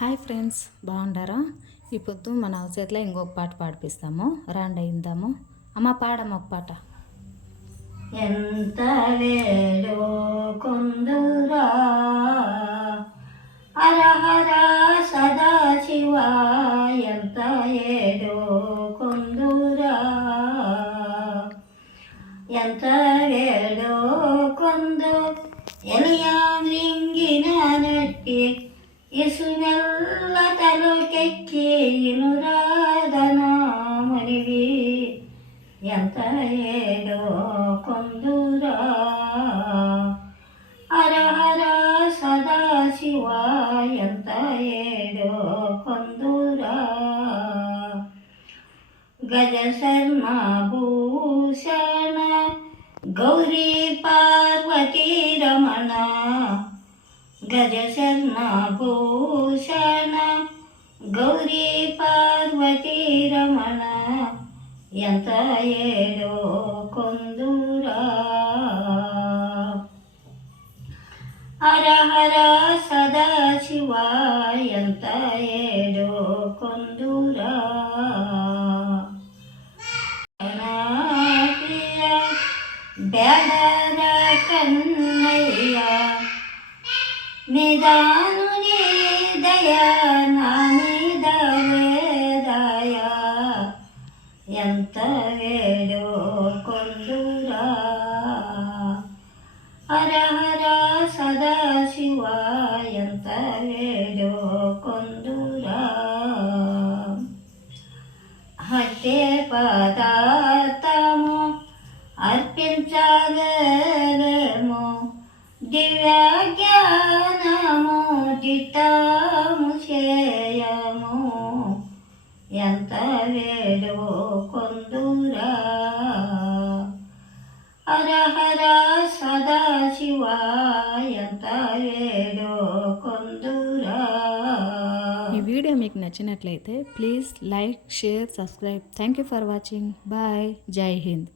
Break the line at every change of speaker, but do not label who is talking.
Hi friends బాగుండారా? ఈ పొద్దు మన చేతిలో ఇంకొక పాట పాడిపిస్తాము. రాండి అయిందాము అమ్మ పాడమ్మ ఒక పాట.
ఎంత వేడో కొందురా? హరహర సదా శివ ఎంత ఏడో కొందురా? ఎంత వేడో కొందు ఎలియా మృంగిన నట్టి ఇసుమెల్ల తలకెక్కి ఇనురాధనామనివి ఎంత ఏడో కొందురా. హర హర సదా శివ ఎంత ఏడో కొందురా. గజ శర్మ భూషణ గౌరీ పార్వతీ రమణ. గజ శర్మ భూషణ గౌరీ పార్వతీ రమణ ఎంత ఏడో కొందురా. హర హర సదా శివ ఎంత ఏడో కొందురా. నా ప్రియ బెడర కన్నయ్య నిదాను నీ దయ నా మీద వేదయా ఎంత వేడో కొందురా హర సదా శివ ఎంత వేడో కొందురా దివ్య చేయము ఎంత వేడో కొందురా. హర సదాశివ ఎంత వేడో కొందురా.
ఈ వీడియో మీకు నచ్చినట్లయితే please like share subscribe. Thank you for watching bye Jai Hind